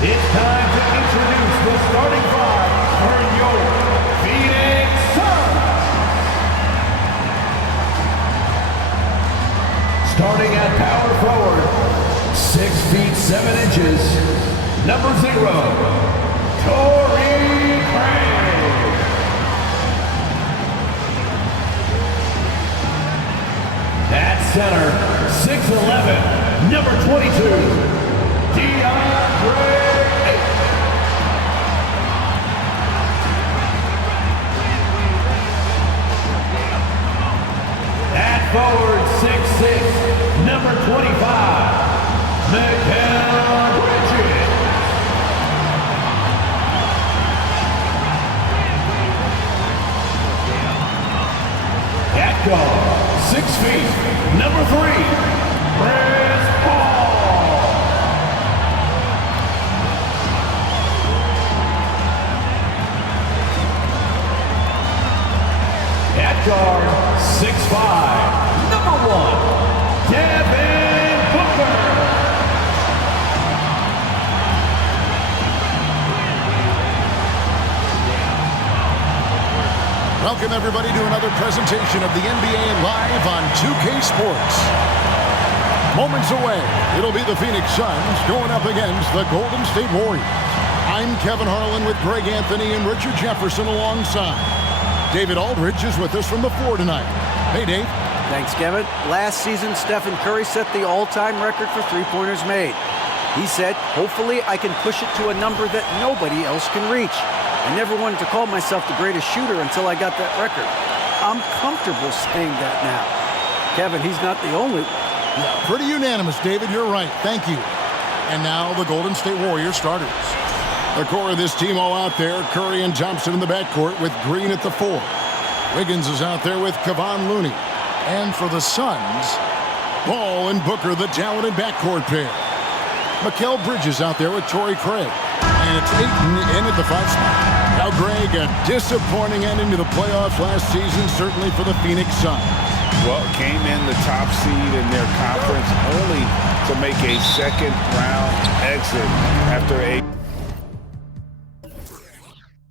It's time to introduce the starting five for your Phoenix Suns. Starting at power forward, 6 feet 7 inches, number 0, Torrey Craig. At center, 6'11", number 22, DeAndre. At forward, 6'6", number 25, Mikal Bridges. At guard, 6 feet, number 3, Chris Paul. At guard, 6'5", number 1, Devin Booker. Welcome everybody to another presentation of the NBA live on 2K Sports. Moments away, it'll be the Phoenix Suns going up against the Golden State Warriors. I'm Kevin Harlan with Greg Anthony and Richard Jefferson alongside. David Aldridge is with us from the floor tonight. Hey, Dave. Thanks, Kevin. Last season, Stephen Curry set the all-time record for three-pointers made. He said, hopefully I can push it to a number that nobody else can reach. I never wanted to call myself the greatest shooter until I got that record. I'm comfortable saying that now. Kevin, he's not the only. Yeah, pretty unanimous, David. You're right. Thank you. And now the Golden State Warriors starters. The core of this team all out there. Curry and Thompson in the backcourt with Green at the 4. Wiggins is out there with Kevon Looney. And for the Suns, Paul and Booker, the talented backcourt pair. Mikal Bridges out there with Torrey Craig. And it's Ayton in at the 5 spot. Now, Greg, a disappointing ending to the playoffs last season, certainly for the Phoenix Suns. Well, came in the top seed in their conference only to make a second-round exit after a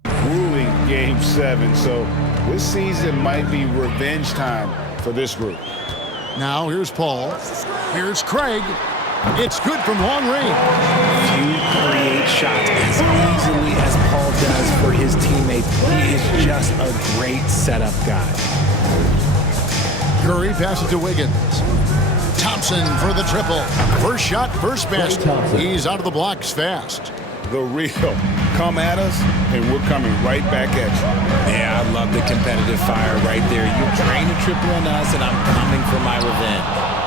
grueling Game 7. So this season might be revenge time for this group. Now, here's Paul. Here's Craig. It's good from long range. Few create shots as easily as Paul does for his teammates. He is just a great setup guy. Curry passes to Wiggins. Thompson for the triple. First shot, first basket. He's out of the blocks fast. The real. Come at us, and we're coming right back at you. Yeah, I love the competitive fire right there. You drain a triple on us, and I'm coming for my revenge.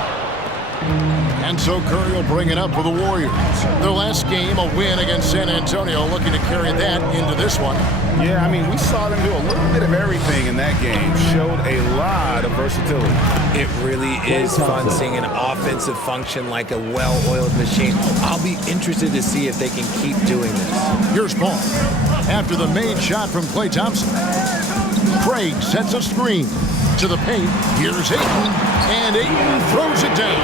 And so Curry will bring it up for the Warriors. Their last game, a win against San Antonio, looking to carry that into this one. Yeah, I mean, we saw them do a little bit of everything in that game. Showed a lot of versatility. It really is fun seeing an offensive function like a well-oiled machine. I'll be interested to see if they can keep doing this. Here's Paul. After the made shot from Klay Thompson, Craig sets a screen. To the paint, here's Ayton, and Ayton throws it down.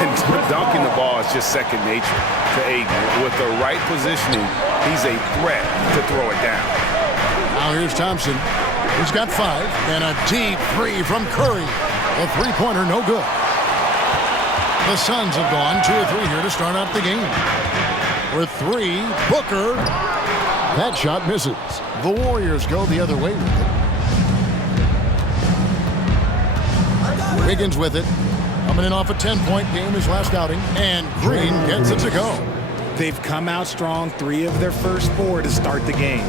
And dunking the ball is just second nature to Ayton. With the right positioning, he's a threat to throw it down. Now here's Thompson. He's got 5, and a deep 3 from Curry. A three-pointer, no good. The Suns have gone 2 of 3 here to start out the game. With 3, Booker. That shot misses. The Warriors go the other way with it. Wiggins with it. Coming in off a 10-point game his last outing. And Green gets it to go. They've come out strong, 3 of their first 4 to start the game.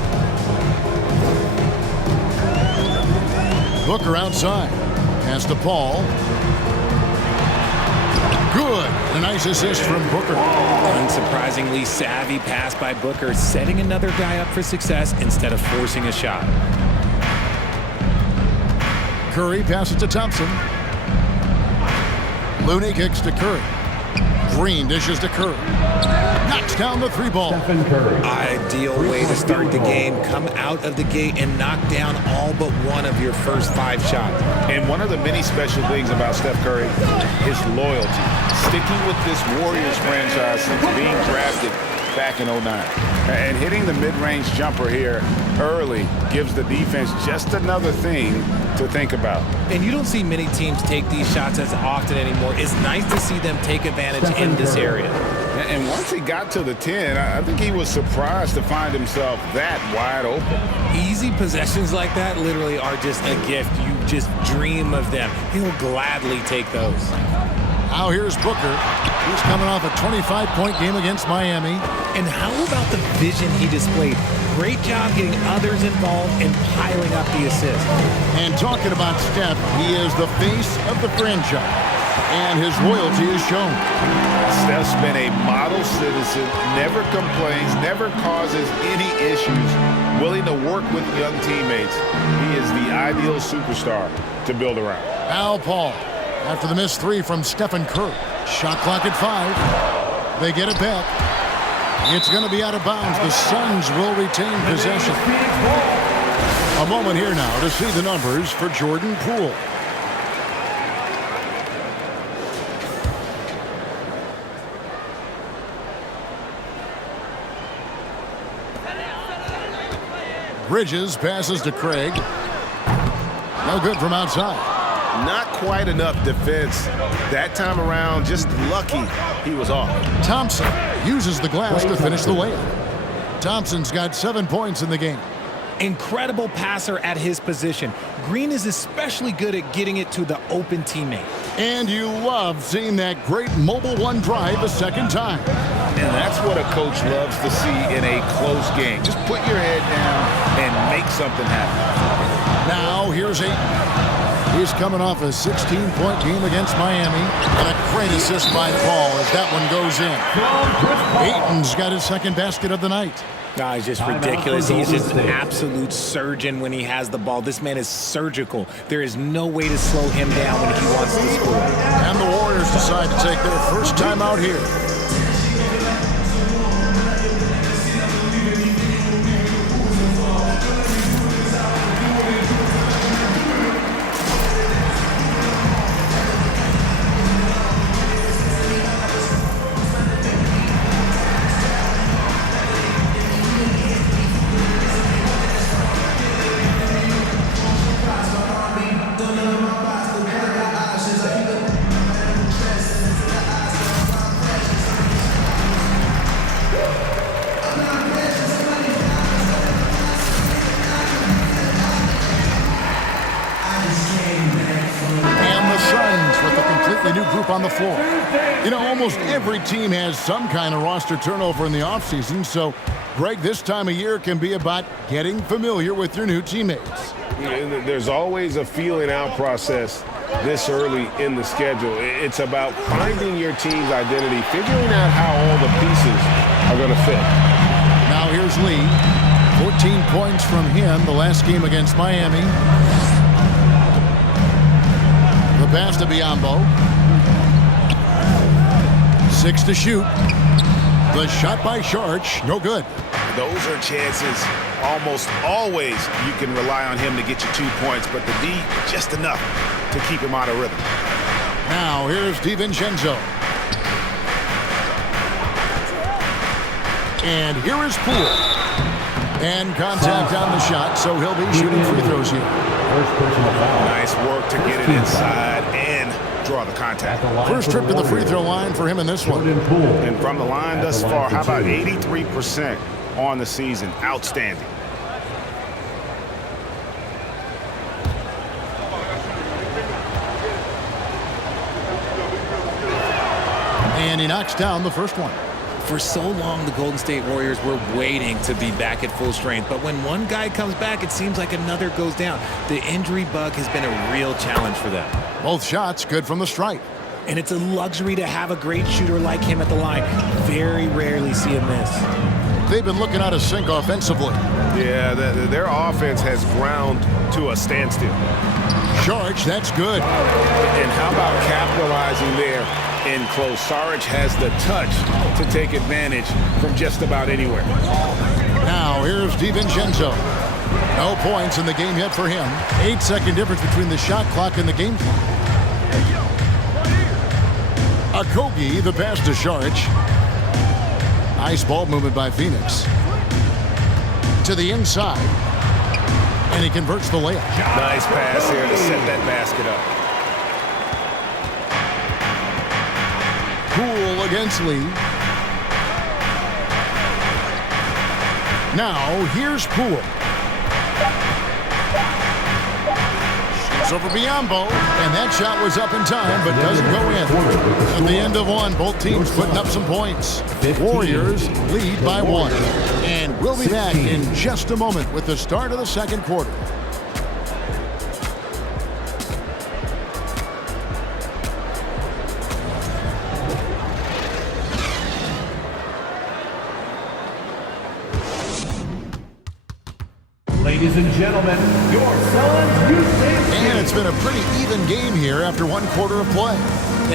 Booker outside. Pass to Paul. Good. A nice assist from Booker. Unsurprisingly savvy pass by Booker, setting another guy up for success instead of forcing a shot. Curry passes to Thompson. Looney kicks to Curry. Green dishes to Curry. Knocks down the 3-ball. Ideal way to start the game. Come out of the gate and knock down all but one of your first 5 shots. And one of the many special things about Steph Curry is loyalty. Sticking with this Warriors franchise since being drafted back in 09. And hitting the mid-range jumper here early gives the defense just another thing to think about. And you don't see many teams take these shots as often anymore. It's nice to see them take advantage in this area. And once he got to the 10, I think he was surprised to find himself that wide open. Easy possessions like that literally are just a gift. You just dream of them. He'll gladly take those. Now here's Booker. He's coming off a 25-point game against Miami. And how about the vision he displayed? Great job getting others involved and piling up the assists. And talking about Steph, he is the face of the franchise. And his loyalty is shown. Steph's been a model citizen, never complains, never causes any issues, willing to work with young teammates. He is the ideal superstar to build around. Al Paul, after the missed three from Stephen Curry. Shot clock at 5. They get it back. It's going to be out of bounds. The Suns will retain possession. A moment here now to see the numbers for Jordan Poole. Bridges passes to Craig. No good from outside. Not quite enough defense. That time around, just lucky he was off. Thompson uses the glass to finish the layup. Thompson's got 7 points in the game. Incredible passer at his position. Green is especially good at getting it to the open teammate. And you love seeing that great mobile one drive a second time. And that's what a coach loves to see in a close game. Just put your head down and make something happen. Now here's Ayton. He's coming off a 16-point game against Miami. And a great assist by Paul as that one goes in. Ayton's got his second basket of the night. No, he's just ridiculous. He's just an absolute surgeon when he has the ball. This man is surgical. There is no way to slow him down when he wants to score. And the Warriors decide to take their first time out here. New group on the floor. You know, almost every team has some kind of roster turnover in the offseason, so Greg, this time of year can be about getting familiar with your new teammates. There's always a feeling out process this early in the schedule. It's about finding your team's identity, figuring out how all the pieces are going to fit. Now here's Lee. 14 points from him the last game against Miami. The pass to Biyombo. 6 to shoot. The shot by Sharch, no good. Those are chances almost always you can rely on him to get you 2 points, but the D, just enough to keep him out of rhythm. Now here's DiVincenzo. And here is Poole. And contact on the shot, so he'll be shooting free throws here. Nice work to get it inside and draw the contact. First trip to the free throw line for him in this one. And from the line thus far, how about 83% on the season? Outstanding. And he knocks down the first one. For so long, the Golden State Warriors were waiting to be back at full strength. But when one guy comes back, it seems like another goes down. The injury bug has been a real challenge for them. Both shots good from the stripe. And it's a luxury to have a great shooter like him at the line. Very rarely see him miss. They've been looking out of sync offensively. Yeah, their offense has ground to a standstill. Sharch, that's good. And how about capitalizing there in close? Saric has the touch to take advantage from just about anywhere. Now here's DiVincenzo. No points in the game yet for him. 8-second difference between the shot clock and the game clock. Okogie, the pass to Saric. Nice ball movement by Phoenix. To the inside. And he converts the layup. Nice pass here to set that basket up. Poole against Lee. Now, here's Poole. Shoots over Biombo, and that shot was up in time, but doesn't go in. At the end of one, both teams putting up some points. Warriors lead by 1. And we'll be back in just a moment with the start of the second quarter. Ladies and gentlemen, your SUNS Youth And it's been a pretty even game here after one quarter of play.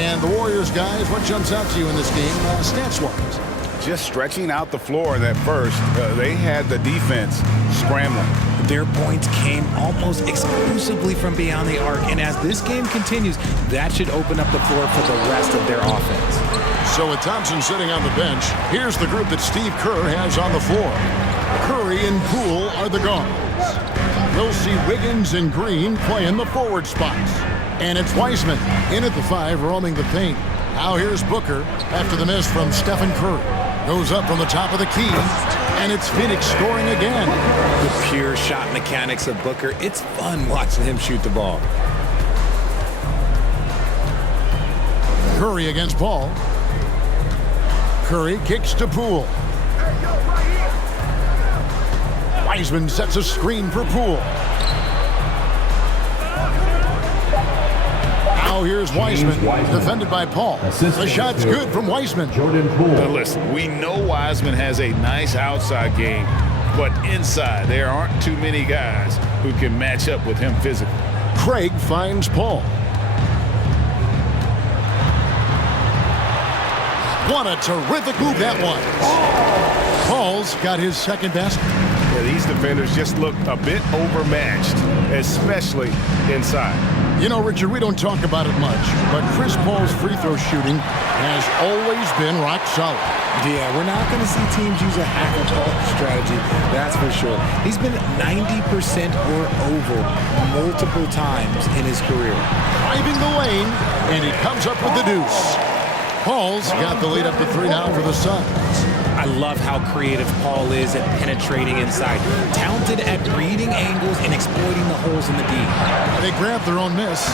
And the Warriors, guys, what jumps out to you in this game, stats-wise? Just stretching out the floor in that first. They had the defense scrambling. Their points came almost exclusively from beyond the arc. And as this game continues, that should open up the floor for the rest of their offense. So with Thompson sitting on the bench, here's the group that Steve Kerr has on the floor. Curry and Poole are the guards. We'll see Wiggins and Green play in the forward spots. And it's Wiseman in at the 5, roaming the paint. Now here's Booker after the miss from Stephen Curry. Goes up from the top of the key, and it's Phoenix scoring again. The pure shot mechanics of Booker. It's fun watching him shoot the ball. Curry against Paul. Curry kicks to Poole. Wiseman sets a screen for Poole. Now here's Wiseman, defended by Paul. The shot's good from Wiseman. Now listen, we know Wiseman has a nice outside game, but inside there aren't too many guys who can match up with him physically. Craig finds Paul. What a terrific move that was. Paul's got his second basket. Yeah, these defenders just look a bit overmatched, especially inside. You know, Richard, we don't talk about it much, but Chris Paul's free throw shooting has always been rock solid. Yeah, we're not going to see teams use a hack and ball strategy, that's for sure. He's been 90% or over multiple times in his career. Driving the lane, and he comes up with the deuce. Paul's got the lead up to 3 now for the Suns. I love how creative Paul is at penetrating inside. Talented at reading angles and exploiting the holes in the D. They grab their own miss,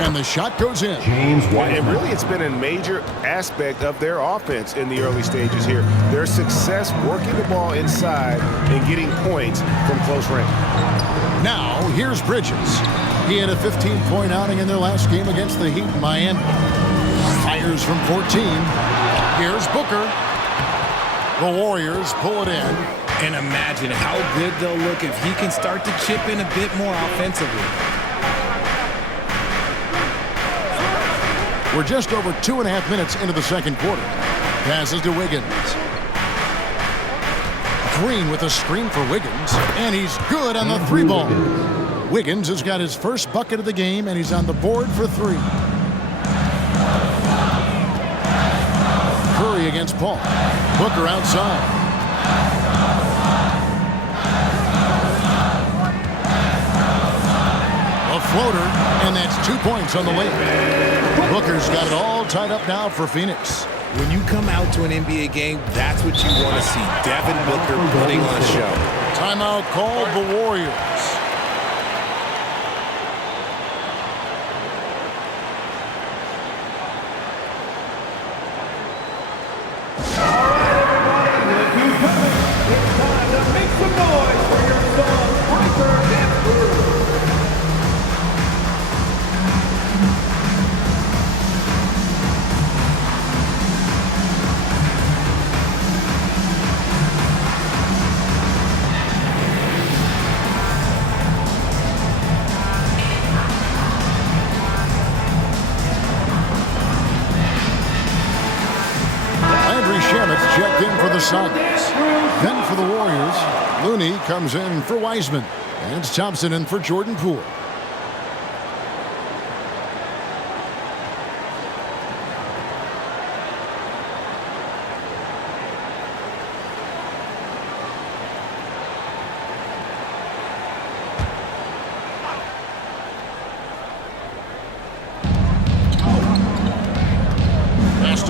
and the shot goes in. And really, it's been a major aspect of their offense in the early stages here. Their success working the ball inside and getting points from close range. Now, here's Bridges. He had a 15-point outing in their last game against the Heat in Miami. Fires from 14. Here's Booker. The Warriors pull it in. And imagine how good they'll look if he can start to chip in a bit more offensively. We're just over 2.5 minutes into the second quarter. Passes to Wiggins. Green with a screen for Wiggins, and he's good on the 3-ball. Wiggins has got his first bucket of the game, and he's on the board for 3. Curry against Paul. Booker outside. A floater, and that's 2 points on the layup. Booker's got it all tied up now for Phoenix. When you come out to an NBA game, that's what you want to see. Devin Booker putting on a show. Timeout called the Warriors. Checked in for the Suns. Then for the Warriors, Looney comes in for Wiseman. And it's Thompson in for Jordan Poole.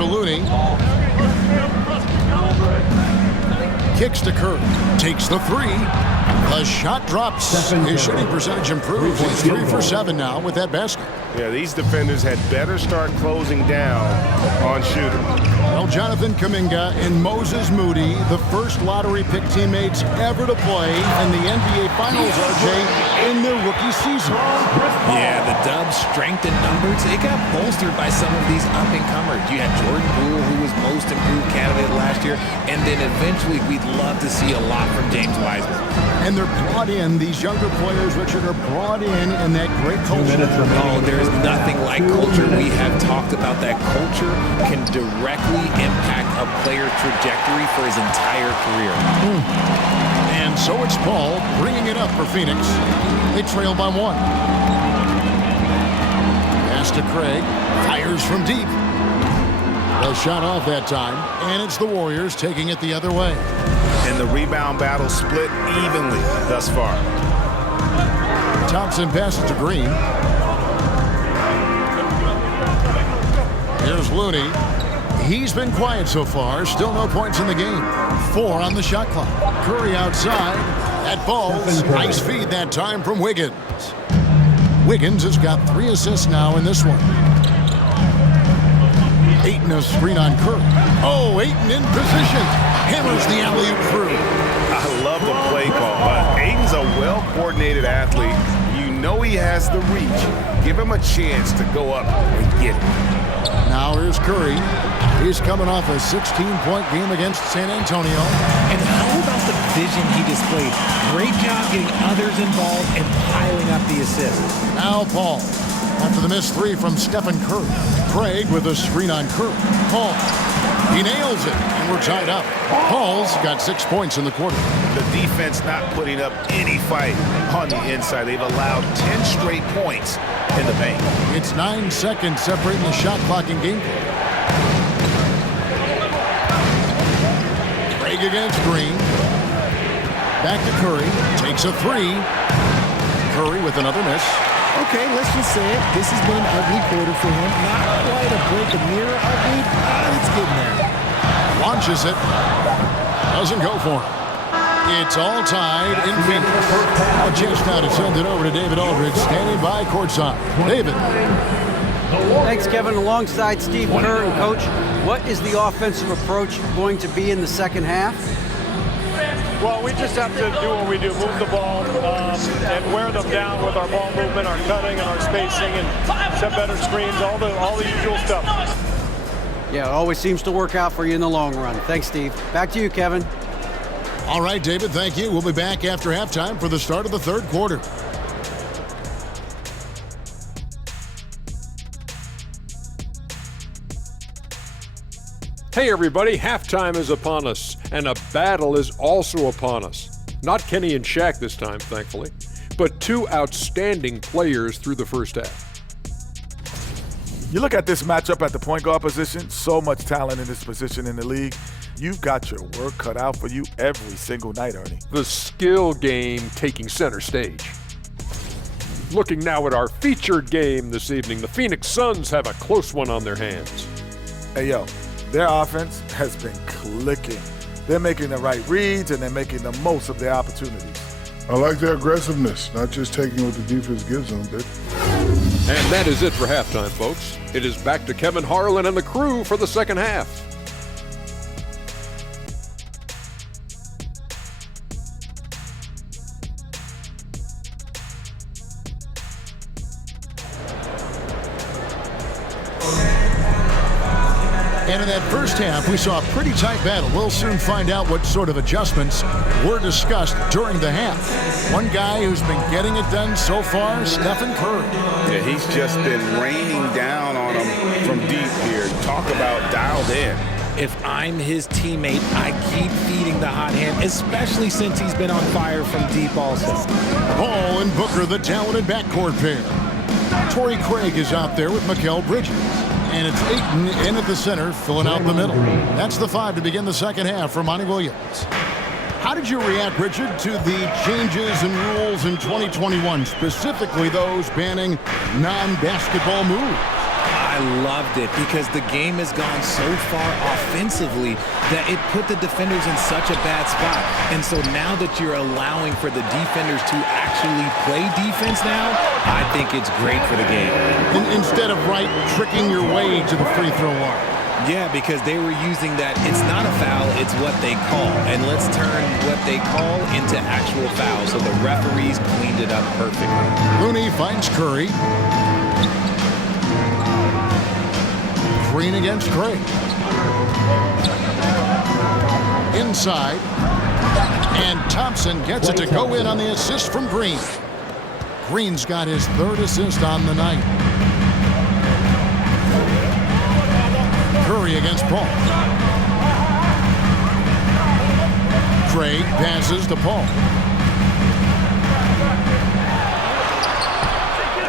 to Looney. Kicks to Curry. Takes the three. The shot drops. His shooting percentage improves. He's 3 for 7 now with that basket. Yeah, these defenders had better start closing down on shooting. Well, Jonathan Kuminga and Moses Moody, the first lottery pick teammates ever to play in the NBA Finals, RJ, in their rookie season. Yeah, the Dubs' strength in numbers, it got bolstered by some of these up-and-comers. You had Jordan Poole, who was most improved candidate last year, and then eventually we'd love to see a lot from James Wiseman. And they're brought in, these younger players, Richard, are brought in that great culture. Oh, there is nothing like culture. We have talked about that culture can directly impact a player's trajectory for his entire career. And so it's Paul bringing it up for Phoenix. They trail by 1. Pass to Craig. Fires from deep. A shot off that time. And it's the Warriors taking it the other way. And the rebound battle split evenly thus far. Thompson passes to Green. Here's Looney. He's been quiet so far. Still no points in the game. 4 on the shot clock. Curry outside. That falls. Nice feed that time from Wiggins. Wiggins has got 3 assists now in this one. Ayton a screen on Curry. Oh, Ayton in position. Hammers the alley-oop through. I love the play call. Ayton's a well-coordinated athlete. You know he has the reach. Give him a chance to go up and get it. Now here's Curry. He's coming off a 16-point game against San Antonio. And how about the vision he displayed? Great job getting others involved and piling up the assists. Now Paul. After the missed 3 from Stephen Curry. Craig with a screen on Curry. Paul. He nails it, and we're tied up. Paul's got 6 points in the quarter. The defense not putting up any fight on the inside. They've allowed 10 straight points in the paint. It's 9 seconds separating the shot clock and game clock. Craig against Green. Back to Curry. Takes a 3. Curry with another miss. Okay, let's just say it. This has been an ugly quarter for him. Not quite a break of mirror ugly, but it's getting there. Launches it. Doesn't go for him. It's all tied in Phoenix. A chance now to send it over to David Aldridge, standing by courtside. David. Thanks, Kevin. Alongside Steve Kerr and Coach, what is the offensive approach going to be in the second half? Well, we just have to do what we do, move the ball and wear them down with our ball movement, our cutting, and our spacing, and set better screens, all the usual stuff. Yeah, it always seems to work out for you in the long run. Thanks, Steve. Back to you, Kevin. All right, David, thank you. We'll be back after halftime for the start of the third quarter. Hey everybody, halftime is upon us, and a battle is also upon us. Not Kenny and Shaq this time, thankfully, but 2 outstanding players through the first half. You look at this matchup at the point guard position, so much talent in this position in the league. You've got your work cut out for you every single night, Ernie. The skill game taking center stage. Looking now at our featured game this evening, the Phoenix Suns have a close one on their hands. Hey, yo. Their offense has been clicking. They're making the right reads, and they're making the most of their opportunities. I like their aggressiveness, not just taking what the defense gives them. And that is it for halftime, folks. It is back to Kevin Harlan and the crew for the second half. And in that first half, we saw a pretty tight battle. We'll soon find out what sort of adjustments were discussed during the half. One guy who's been getting it done so far, Stephen Curry. Yeah, he's just been raining down on them from deep here. Talk about dialed in. If I'm his teammate, I keep feeding the hot hand, especially since he's been on fire from deep also. Paul and Booker, the talented backcourt pair. Torrey Craig is out there with Mikal Bridges. And it's Ayton in at the center, filling out the middle. That's the 5 to begin the second half for Monty Williams. How did you react, Richard, to the changes and rules in 2021, specifically those banning non-basketball moves? I loved it because the game has gone so far offensively that it put the defenders in such a bad spot. And so now that you're allowing for the defenders to actually play defense now, I think it's great for the game. Instead of tricking your way to the free throw line. Yeah, because they were using that it's not a foul, it's what they call. And let's turn what they call into actual foul. So the referees cleaned it up perfectly. Looney finds Curry. Green against Craig. Inside. And Thompson gets it to go in on the assist from Green. Green's got his third assist on the night. Curry against Paul. Craig passes to Paul.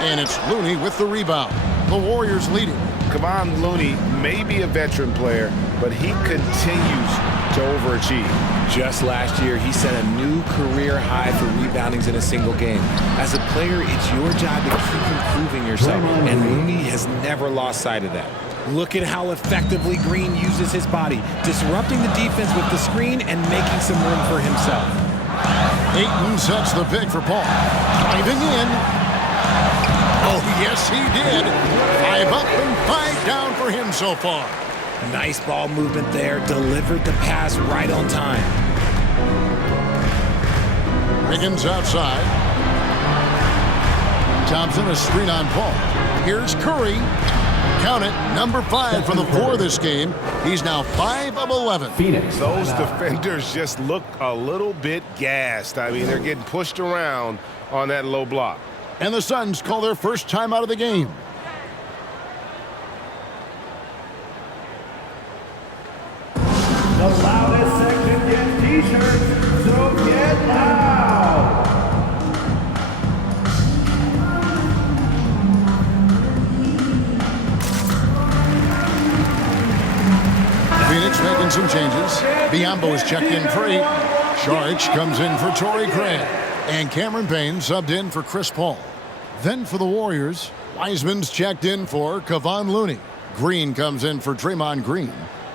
And it's Looney with the rebound. The Warriors leading. Kevon Looney may be a veteran player, but he continues to overachieve. Just last year, he set a new career high for reboundings in a single game. As a player, it's your job to keep improving yourself, and Looney has never lost sight of that. Look at how effectively Green uses his body, disrupting the defense with the screen and making some room for himself. Ayton sets the pick for Paul. Driving in. Oh, yes, he did. 5 up and 5 down for him so far. Nice ball movement there. Delivered the pass right on time. Wiggins outside. Thompson a screen on Paul. Here's Curry. Count it, number 5 for the 4 this game. He's now 5 of 11. Phoenix. Those defenders just look a little bit gassed. I mean, they're getting pushed around on that low block. And the Suns call their first time out of the game. The loudest section gets t-shirts, so get loud! Phoenix making some changes. Biombo is checked in for 8. Saric comes in for Torrey Craig. And Cameron Payne subbed in for Chris Paul. Then for the Warriors, Wiseman's checked in for Kevon Looney. Green comes in for Draymond Green.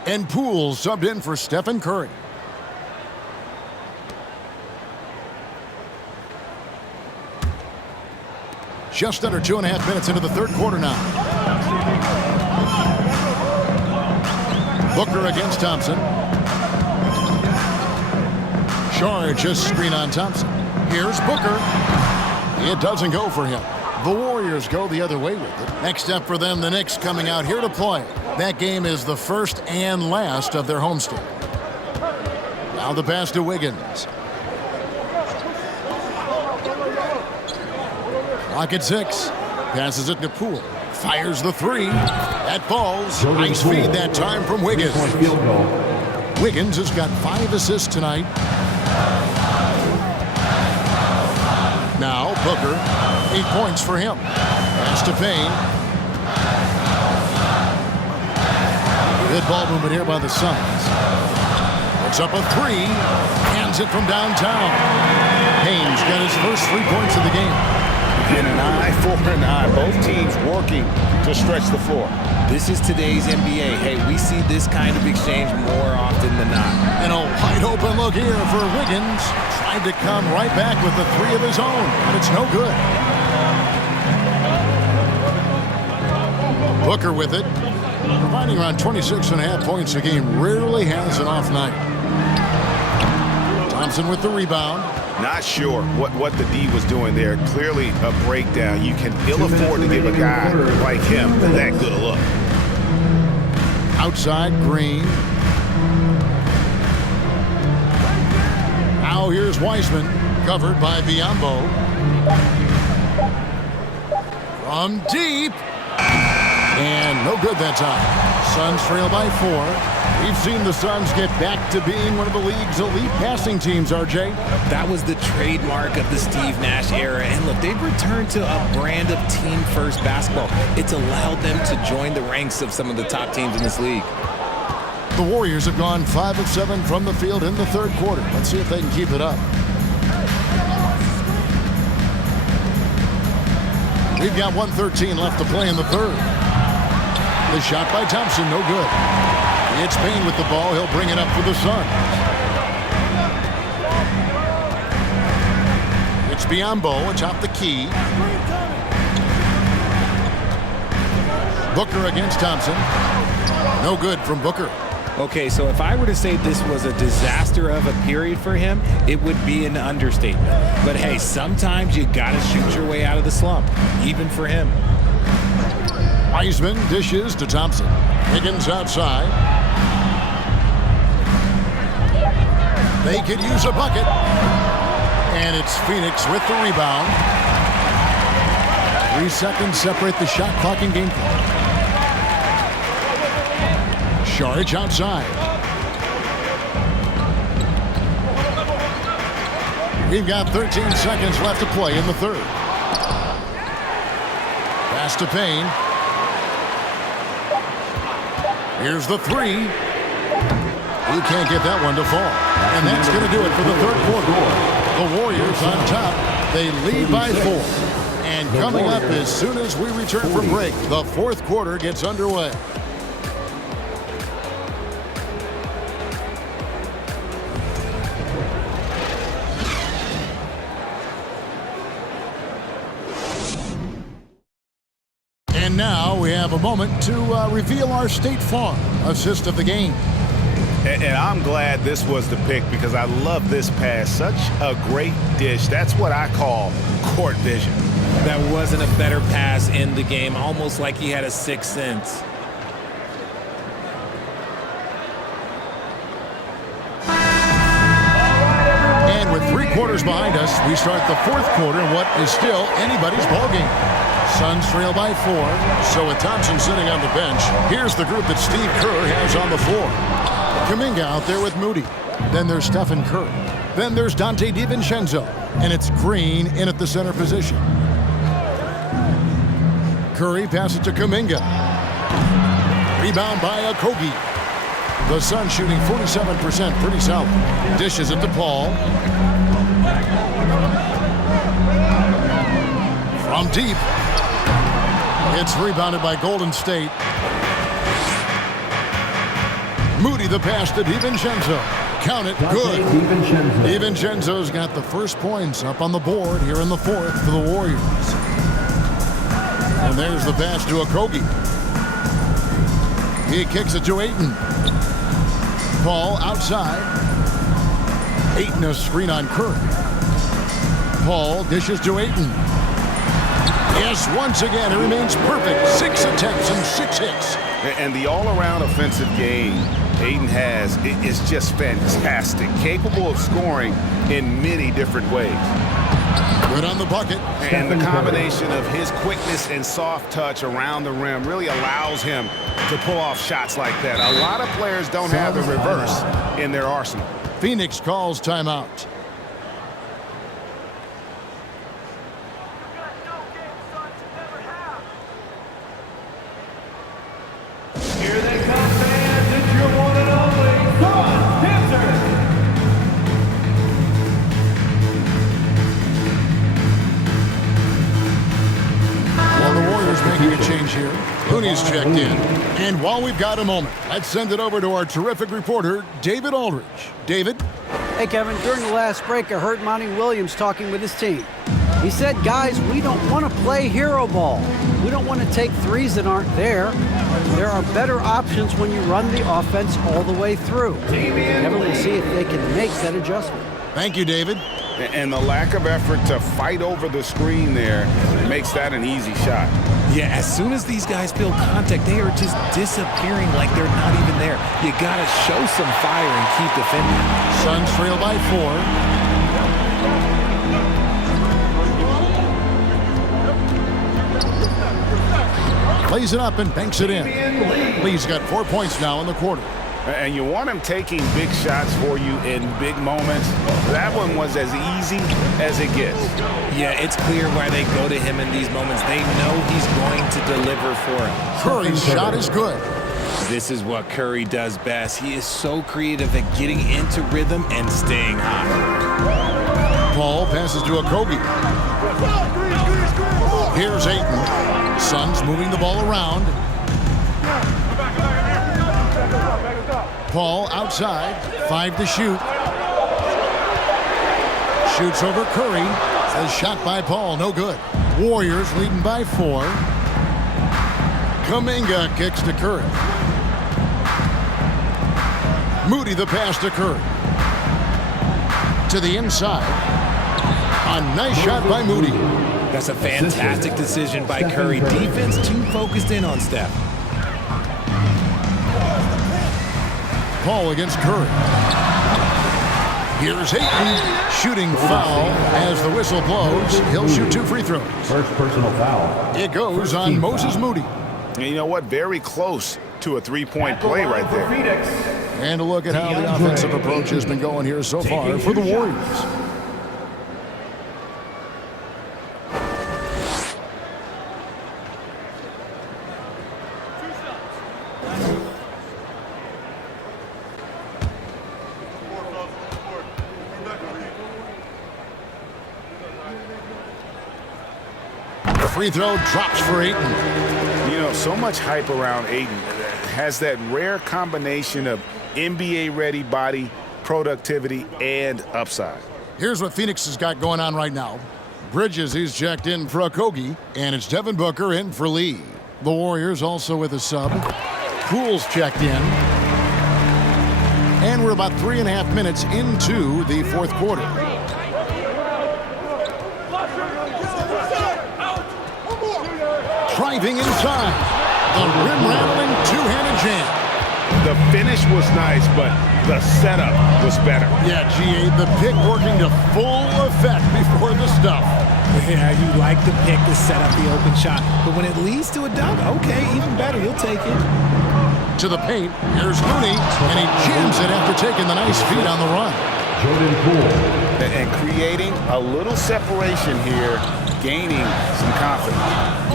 And Poole subbed in for Stephen Curry. Just under 2.5 minutes into the third quarter now. Booker against Thompson. Saric just screen on Thompson. Here's Booker. It doesn't go for him. The Warriors go the other way with it. Next up for them, the Knicks coming out here to play. That game is the first and last of their homestand. Now the pass to Wiggins. Clock at 6. Passes it to Poole. Fires the 3. That falls. Nice feed that time from Wiggins. Wiggins has got 5 assists tonight. Now Booker. 8 points for him. Pass to Payne. Good ball movement here by the Suns. Puts up a 3. Hands it from downtown. Payne's got his first 3 points of the game. And an eye for an eye. Both teams working to stretch the floor. This is today's NBA. Hey, we see this kind of exchange more often than not. And a wide open look here for Wiggins. Tried to come right back with the 3 of his own, but it's no good. Booker with it. Providing around 26.5 points a game. Rarely has an off night. Thompson with the rebound. Not sure what the D was doing there. Clearly a breakdown. You can ill afford to give a guy like him that good a look. Outside Green. Now here's Wiseman. Covered by Biombo. From deep. And no good that time. Suns trail by 4. We've seen the Suns get back to being one of the league's elite passing teams, RJ. That was the trademark of the Steve Nash era. And look, they've returned to a brand of team-first basketball. It's allowed them to join the ranks of some of the top teams in this league. The Warriors have gone 5 of 7 from the field in the third quarter. Let's see if they can keep it up. We've got 1:13 left to play in the third. The shot by Thompson, no good. It's Payne with the ball. He'll bring it up for the Suns. It's Biombo atop the key. Booker against Thompson. No good from Booker. Okay, so if I were to say this was a disaster of a period for him, it would be an understatement. But hey, sometimes you gotta shoot your way out of the slump, even for him. Wiseman dishes to Thompson. Higgins outside. They could use a bucket. And it's Phoenix with the rebound. 3 seconds separate the shot clock and game clock. Saric outside. We've got 13 seconds left to play in the third. Pass to Payne. Here's the three. He can't get that one to fall. And that's going to do it for the third quarter. The Warriors on top. They lead by 4. And coming up as soon as we return from break, the fourth quarter gets underway. And now we have a moment to reveal our State Farm assist of the game. And I'm glad this was the pick because I love this pass. Such a great dish. That's what I call court vision. That wasn't a better pass in the game, almost like he had a sixth sense. And with 3 quarters behind us, we start the fourth quarter in what is still anybody's ballgame. Suns trail by 4. So with Thompson sitting on the bench, here's the group that Steve Kerr has on the floor. Kuminga out there with Moody. Then there's Stephen Curry. Then there's Dante DiVincenzo. And it's Green in at the center position. Curry passes to Kuminga. Rebound by Okogie. The Suns shooting 47%, pretty solid. Dishes it to Paul. From deep. It's rebounded by Golden State. Moody the pass to DiVincenzo. Count it, good. DiVincenzo's got the first points up on the board here in the fourth for the Warriors. And there's the pass to Okogie. He kicks it to Ayton. Paul outside. Ayton a screen on Curry. Paul dishes to Ayton. Yes, once again, it remains perfect. 6 attempts and 6 hits. And the all-around offensive game Ayton has is just fantastic. Capable of scoring in many different ways. Good on the bucket. And the combination of his quickness and soft touch around the rim really allows him to pull off shots like that. A lot of players don't have the reverse in their arsenal. Phoenix calls timeout. Here they come, fans. It's your one and only Suns Dancers. Well, the Warriors making a change here. Looney's checked in. And while we've got a moment, let's send it over to our terrific reporter, David Aldridge. David? Hey, Kevin, during the last break, I heard Monty Williams talking with his team. He said, guys, we don't want to play hero ball. We don't want to take threes that aren't there. There are better options when you run the offense all the way through. Kevin will see if they can make that adjustment. Thank you, David. And the lack of effort to fight over the screen there makes that an easy shot. Yeah, as soon as these guys feel contact, they are just disappearing like they're not even there. You got to show some fire and keep defending. Suns trail by 4. Plays it up and banks it in. Lee's got 4 points now in the quarter. And you want him taking big shots for you in big moments. That one was as easy as it gets. Yeah, it's clear why they go to him in these moments. They know he's going to deliver for them. Curry's shot is good. This is what Curry does best. He is so creative at getting into rhythm and staying hot. Paul passes to Okogie. Here's Ayton. Suns moving the ball around. Paul outside, 5 to shoot. Shoots over Curry. A shot by Paul, no good. Warriors leading by 4. Kuminga kicks to Curry. Moody the pass to Curry. To the inside. A nice shot by Moody. That's a fantastic decision by Curry. Defense too focused in on Steph. Paul against Curry. Here's Ayton. Shooting foul as the whistle blows. He'll shoot 2 free throws. First personal foul. It goes on Moses Moody. And you know what? Very close to a three-point play right there. And a look at how the offensive approach has been going here so far for the Warriors. The free throw drops for Ayton. You know, so much hype around Ayton. Has that rare combination of NBA-ready body, productivity, and upside. Here's what Phoenix has got going on right now. Bridges, he's checked in for Okogie, and it's Devin Booker in for Lee. The Warriors also with a sub. Poole's checked in. And we're about 3.5 minutes into the fourth quarter. Driving inside. The rim-rattling two-handed jam. The finish was nice, but the setup was better. Yeah, G.A., the pick working to full effect before the stuff. Yeah, you like the pick to set up the open shot, but when it leads to a dunk, okay, even better, you'll take it. To the paint, here's Mooney, and he jams it after taking the nice feed on the run. Jordan Poole. And creating a little separation here, gaining some confidence.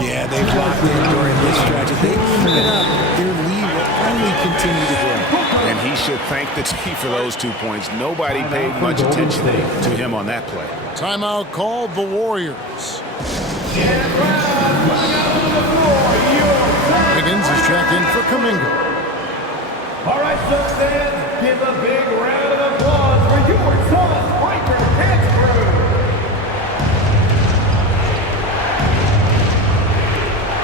Yeah, they've locked in during this stretch. If they keep it up, their lead will only continue to grow. And he should thank the team for those 2 points. Nobody paid much attention to him on that play. Timeout called the Warriors. Higgins is checked in for Kuminga. All right, Suns fans, give a big round of applause for your Suns Breaker Dance Crew.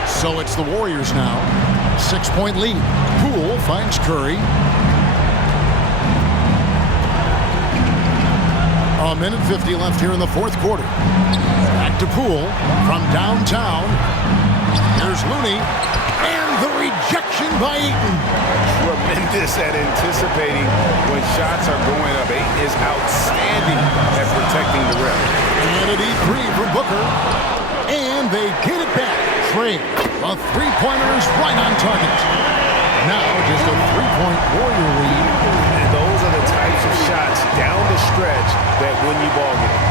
So it's the Warriors now. 6-point lead. Poole finds Curry. A minute 50 left here in the fourth quarter. Back to Poole from downtown. Here's Looney. And the rejection by Ayton. Tremendous at anticipating when shots are going up. Ayton is outstanding at protecting the rim. And a deep 3 from Booker. And they get it back. Trey, a three-pointer is right on target. Now just a 3-point Warrior lead. And those are the types of shots down the stretch that win you ball games.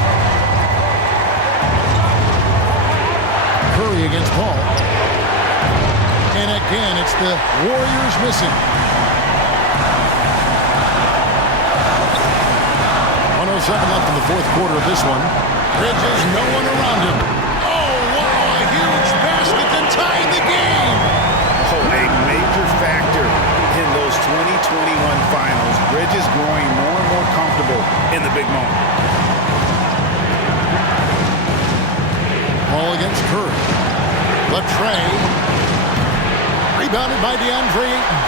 Curry against Paul. And again, it's the Warriors missing. 107 left in the fourth quarter of this one. Bridges, no one around him. Oh, wow, a huge basket to tie the game. Oh, a major factor in those 2021 finals. Bridges growing more and more comfortable in the big moment. Paul against Curry. Latrey. Rebounded by DeAndre Ayton.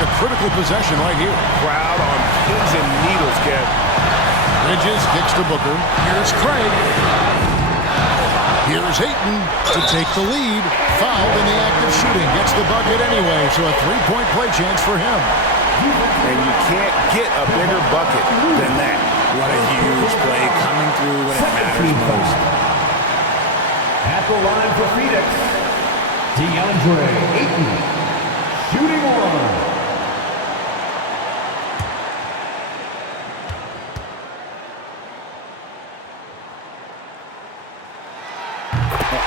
A critical possession right here. Crowd on pins and needles, Kev. Bridges kicks to Booker. Here's Craig. Here's Ayton to take the lead. Fouled in the act of shooting. Gets the bucket anyway, so a 3-point play chance for him. And you can't get a bigger bucket than that. What a huge play coming through when it matters most. At the line for Phoenix, DeAndre Ayton, shooting 1.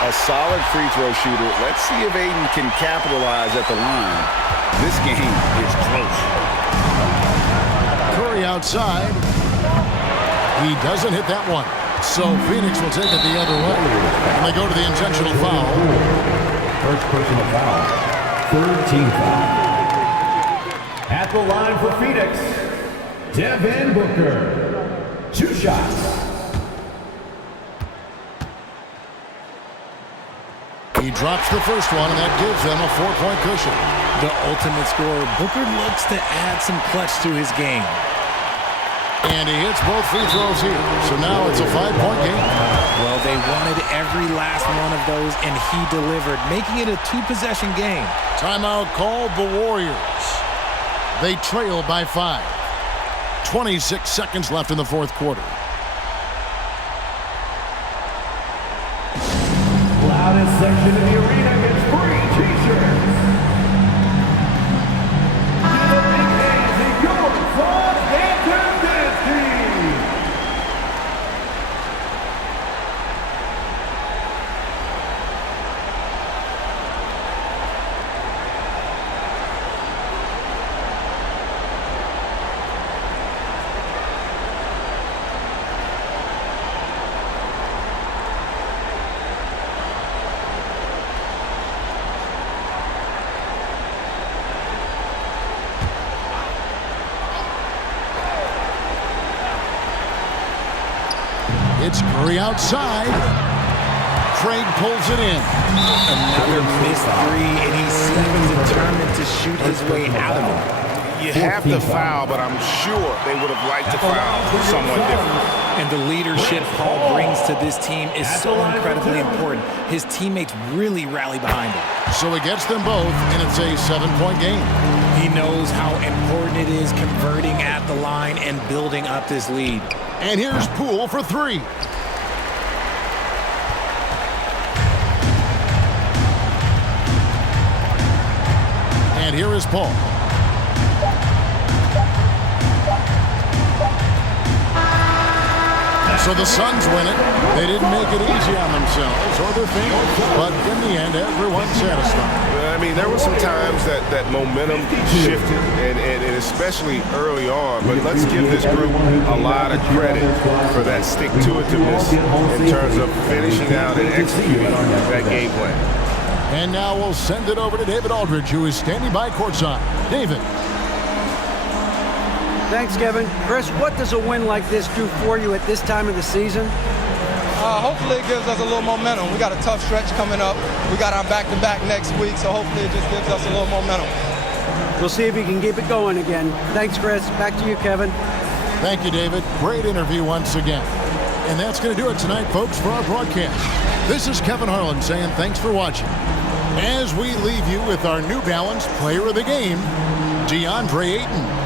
A solid free throw shooter. Let's see if Ayton can capitalize at the line. This game is close. Curry outside. He doesn't hit that one. So Phoenix will take it the other way. And they go to the intentional foul. First personal foul. Third team foul. At the line for Phoenix, Devin Booker. 2 shots. He drops the first one, and that gives them a 4-point cushion. The ultimate scorer, Booker looks to add some clutch to his game. And he hits both free throws here. So now it's a 5-point game. Well, they wanted every last one of those, and he delivered, making it a 2-possession game. Timeout called the Warriors. They trail by 5. 26 seconds left in the fourth quarter. Loudest section in the arena gets free T-shirts. Give a big hand to your Suns Anthem Dance Team. It's Curry outside. Craig pulls it in. Another missed three, and he seems determined to shoot his way out of it. You have to foul, but I'm sure they would have liked to foul someone different. And the leadership Paul brings to this team is so incredibly important. His teammates really rally behind him. So he gets them both, and it's a 7-point game. He knows how important it is converting at the line and building up this lead. And here's Poole for 3. And here is Paul. So the Suns win it. They didn't make it easy on themselves or their fans, but in the end, everyone's satisfied. I mean, there were some times that momentum shifted, and especially early on. But let's give this group a lot of credit for that stick-to-itiveness in terms of finishing out and executing that game plan. And now we'll send it over to David Aldridge, who is standing by courtside. David. Thanks, Kevin. Chris, what does a win like this do for you at this time of the season? Hopefully it gives us a little momentum. We got a tough stretch coming up. We got our back-to-back next week, so hopefully it just gives us a little momentum. We'll see if we can keep it going again. Thanks, Chris. Back to you, Kevin. Thank you, David. Great interview once again. And that's going to do it tonight, folks, for our broadcast. This is Kevin Harlan saying thanks for watching. As we leave you with our New Balance Player of the Game, DeAndre Ayton.